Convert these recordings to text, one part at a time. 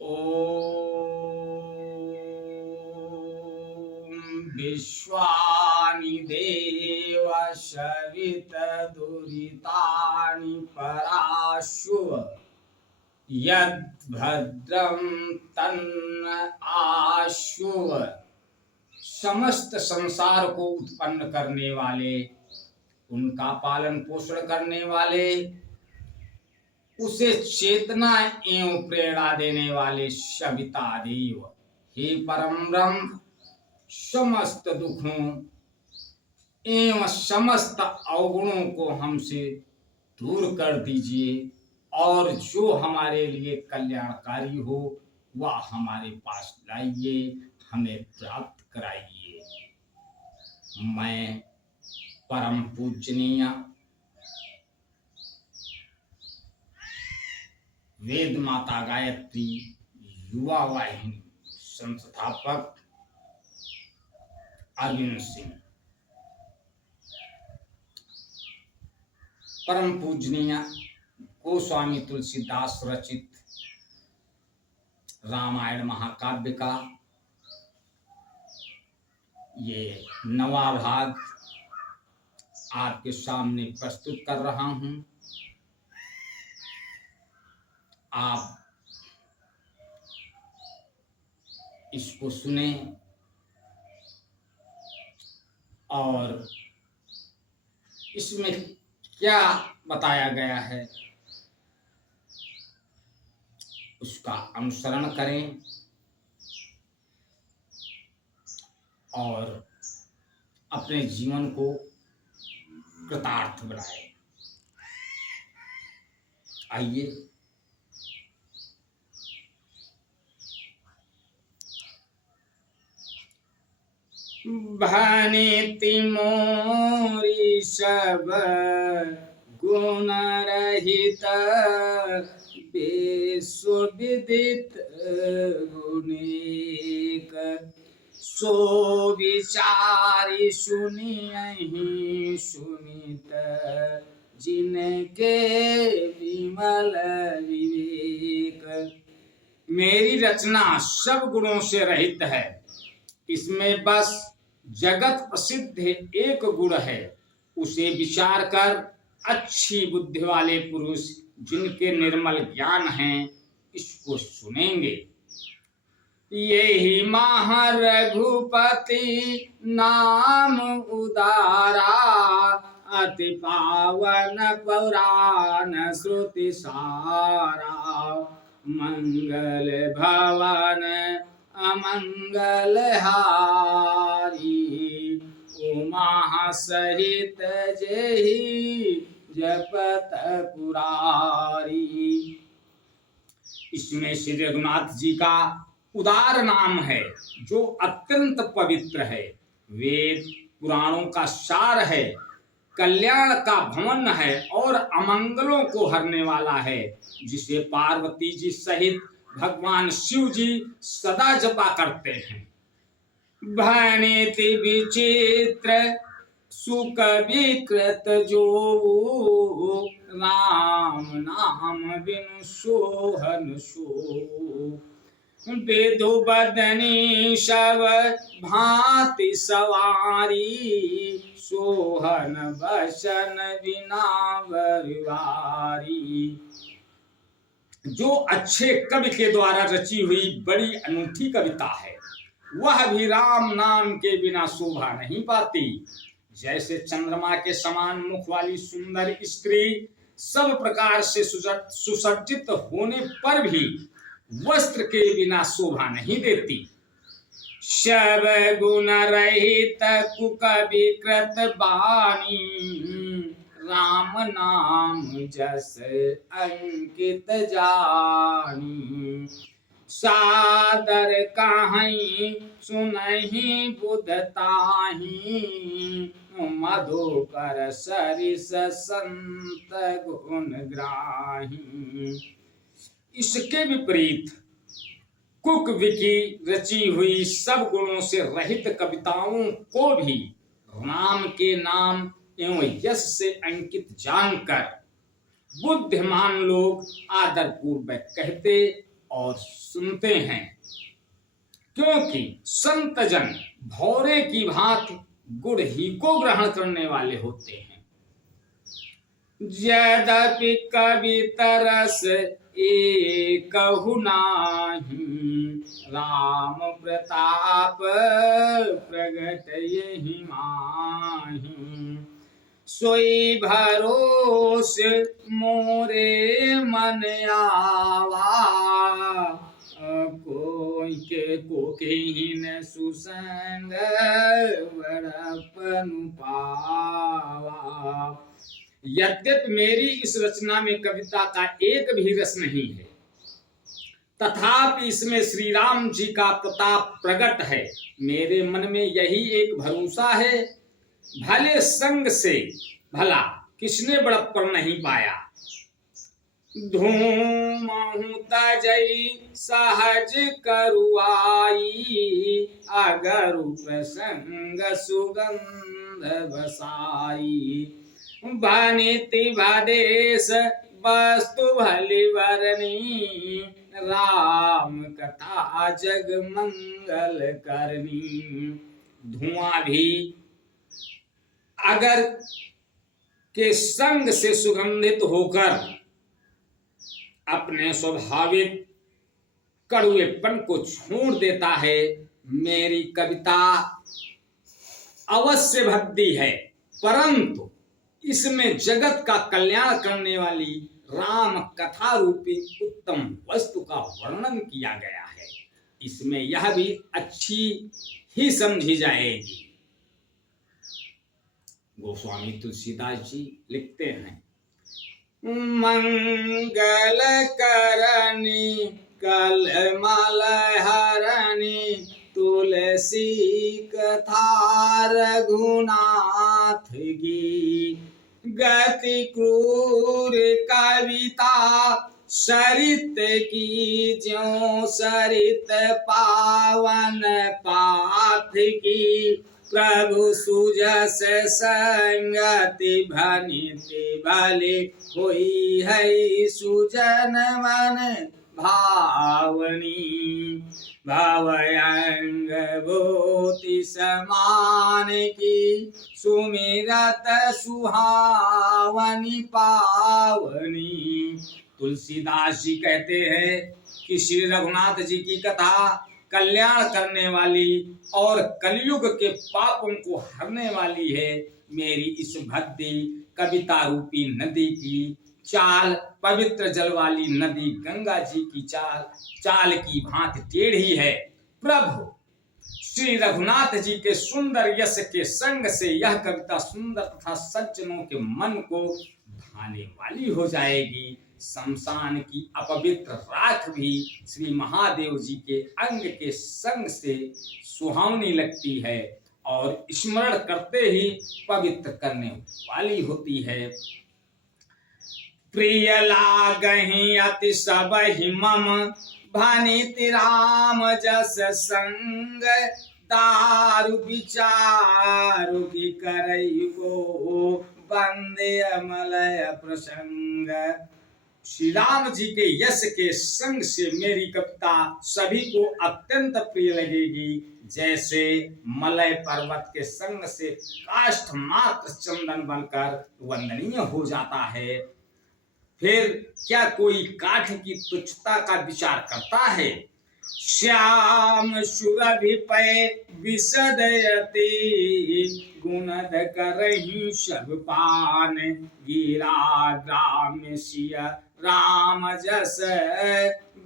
ॐ विश्वानि देव सवितदुरितानि पराशुव यद्भद्रं तन्न आशुव। समस्त संसार को उत्पन्न करने वाले, उनका पालन पोषण करने वाले, उसे चेतना एवं प्रेरणा देने वाले सविता देव, हे परम ब्रह्म, समस्त दुखों एवं समस्त अवगुणों को हमसे दूर कर दीजिए और जो हमारे लिए कल्याणकारी हो वह हमारे पास लाइए, हमें प्राप्त कराइए। मैं परम पूजनीय वेद माता गायत्री युवा वाहिनी संस्थापक अरविंद सिंह, परम पूजनीय गोस्वामी तुलसीदास रचित रामायण महाकाव्य का ये 9वां भाग आपके सामने प्रस्तुत कर रहा हूं। आप इसको सुने और इसमें क्या बताया गया है उसका अनुसरण करें और अपने जीवन को कृतार्थ बनाएं। आइए भनिति मोरी सब गुण रहित विश्वविदित गुणेक, सो विचारी सुनियहि सुनित जिनके विमल विवेक। मेरी रचना सब गुणों से रहित है, इसमें बस जगत प्रसिद्ध एक गुण है, उसे विचार कर अच्छी बुद्धि वाले पुरुष जिनके निर्मल ज्ञान हैं इसको सुनेंगे। यही महा रघुपति नाम उदारा, अति पावन पुराण श्रुति सारा। मंगल भवन अमंगल हारी, उमा सहित जेहि जपत पुरारी। इसमें श्री रघुनाथ जी का उदार नाम है जो अत्यंत पवित्र है, वेद पुराणों का सार है, कल्याण का भवन है और अमंगलों को हरने वाला है, जिसे पार्वती जी सहित भगवान शिव जी सदा जपा करते हैं। भनिति विचित्र सुख विकृत जो, राम नाम बिनु सोहन सो। विधु बदनी शव भांति सवारी, सोहन बसन बिना बरवारी। जो अच्छे कवि के द्वारा रची हुई बड़ी अनूठी कविता है, वह भी राम नाम के बिना शोभा नहीं पाती। जैसे चंद्रमा के समान मुख वाली सुंदर स्त्री सब प्रकार से सुसज्जित होने पर भी वस्त्र के बिना शोभा नहीं देती। सब गुण रहित कुक विकृत बानी, राम नाम जस अंकित जानी। सादर कहीं सुनहि बुधताही, मधुकर सरिस संत गुण ग्राही। इसके विपरीत कुकवि की रची हुई सब गुणों से रहित कविताओं को भी राम के नाम एवं यश से अंकित जानकर बुद्धिमान लोग आदर पूर्वक कहते और सुनते हैं, क्योंकि संत जन भौरे की भांति गुड़ ही को ग्रहण करने वाले होते हैं। यद्यपि कवि तरस एकहु नाही, राम प्रताप प्रगट यहि माहि। सोई भरोस मोरे मन आवा, कोई के कोकिन सुसंग बड़पन पावा। यद्यपि मेरी इस रचना में कविता का एक भी रस नहीं है, तथापि इसमें श्री राम जी का प्रताप प्रकट है। मेरे मन में यही एक भरोसा है, भले संग से भला किसने बड़प्पन नहीं पाया। धूमहु तजई सहज करुआई, अगर प्रसंग सुगंध बसाई। बनिति भदेश वस्तु भली वरनी, राम कथा जग मंगल करनी। धुआं भी अगर के संग से सुगंधित होकर अपने स्वाभाविक कड़वेपन को छोड़ देता है, मेरी कविता अवश्य भक्ति है, परंतु इसमें जगत का कल्याण करने वाली राम कथा रूपी उत्तम वस्तु का वर्णन किया गया है। इसमें यह भी अच्छी ही समझी जाएगी। गोस्वामी तुलसीदास जी लिखते हैं, मंगल करनी कलमल हरणी, तुलसी कथा रघुनाथ की। गति क्रूर कविता सरित की, ज्यों सरित पावन पाथ की। प्रभु सुजस संगति भनिति भले, होई है सुजन मन भावनी। भवयंग भूति समान की, सुमिरत सुहावनी पावनी। तुलसीदास जी कहते हैं कि श्री रघुनाथ जी की कथा कल्याण करने वाली और कलयुग के पापों को हरने वाली है। मेरी इस भक्ति कविता रूपी नदी की चाल पवित्र जल वाली नदी गंगा जी की चाल की भांति टेढ़ी है। प्रभु श्री रघुनाथ जी के सुंदर यश के संग से यह कविता सुंदर तथा सज्जनों के मन को भाने वाली हो जाएगी। शमशान की अपवित्र राख भी श्री महादेव जी के अंग के संग से सुहावनी लगती है और स्मरण करते ही पवित्र करने वाली होती है। प्रिय लागहि अति सबहि मम, भनिति राम जस संग। दारु विचारु की करई को, बंदे अमलय प्रसंग। श्री राम जी के यश के संग से मेरी कविता सभी को अत्यंत प्रिय लगेगी, जैसे मलय पर्वत के संग से काष्ठ मात्र चंदन बनकर वंदनीय हो जाता है। फिर क्या कोई काठ की तुच्छता का विचार करता है? श्याम सुरभि पै विसदयति, गुणद करहि सब पान। गिरा ग्राम सिय राम जस,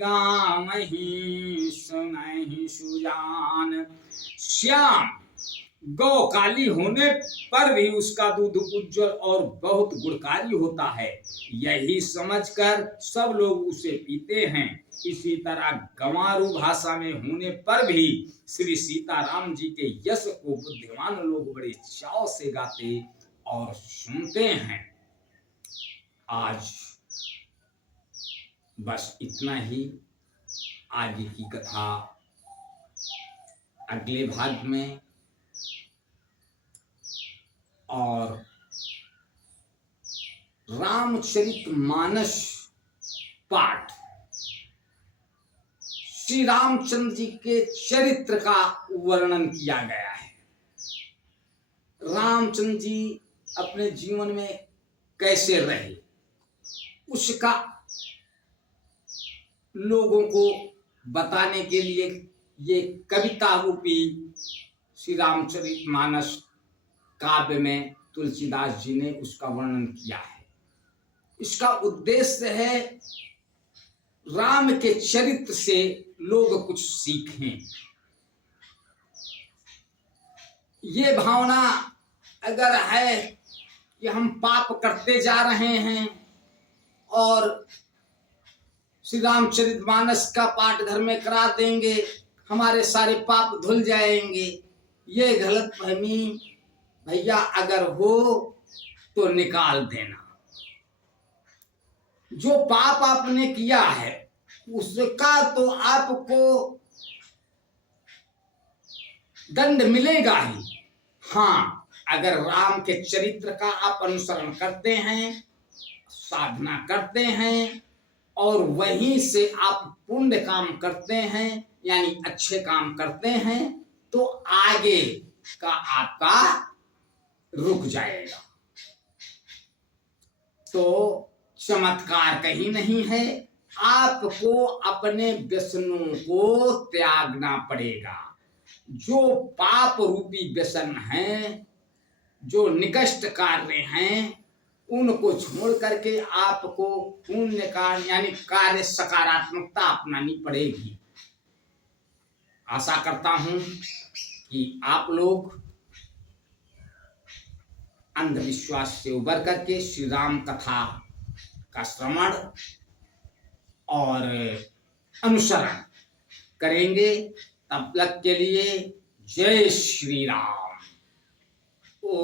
गामहि सुनहि सुजान। श्याम गौ काली होने पर भी उसका दूध उज्जवल और बहुत गुणकारी होता है, यही समझकर सब लोग उसे पीते हैं। इसी तरह गंवारू भाषा में होने पर भी श्री सीताराम जी के यश को बुद्धिमान लोग बड़े चाव से गाते और सुनते हैं। आज बस इतना ही। आगे की कथा अगले भाग में और रामचरितमानस पाठ श्री रामचंद्र जी के चरित्र का वर्णन किया गया है। रामचंद्र जी अपने जीवन में कैसे रहे उसका लोगों को बताने के लिए ये कविता रूपी श्री रामचरितमानस काव्य में तुलसीदास जी ने उसका वर्णन किया है। इसका उद्देश्य है राम के चरित्र से लोग कुछ सीखें। ये भावना अगर है कि हम पाप करते जा रहे हैं और श्री रामचरितमानस का पाठ घर में करा देंगे, हमारे सारे पाप धुल जाएंगे, ये गलत फहमी भैया अगर हो तो निकाल देना। जो पाप आपने किया है उसका तो आपको दंड मिलेगा ही। हाँ, अगर राम के चरित्र का आप अनुसरण करते हैं, साधना करते हैं और वहीं से आप पुण्य काम करते हैं यानी अच्छे काम करते हैं तो आगे का आपका रुक जाएगा। तो चमत्कार कहीं नहीं है, आपको अपने व्यसनों को त्यागना पड़ेगा। जो पाप रूपी व्यसन हैं, जो निकृष्ट कार्य हैं, उनको छोड़ करके आपको पुण्य कार्य यानी कार्य सकारात्मकता अपनानी पड़ेगी। आशा करता हूं कि आप लोग अंधविश्वास से उबर करके श्री राम कथा का श्रवण और अनुसरण करेंगे। तब तक के लिए जय श्री राम। ओ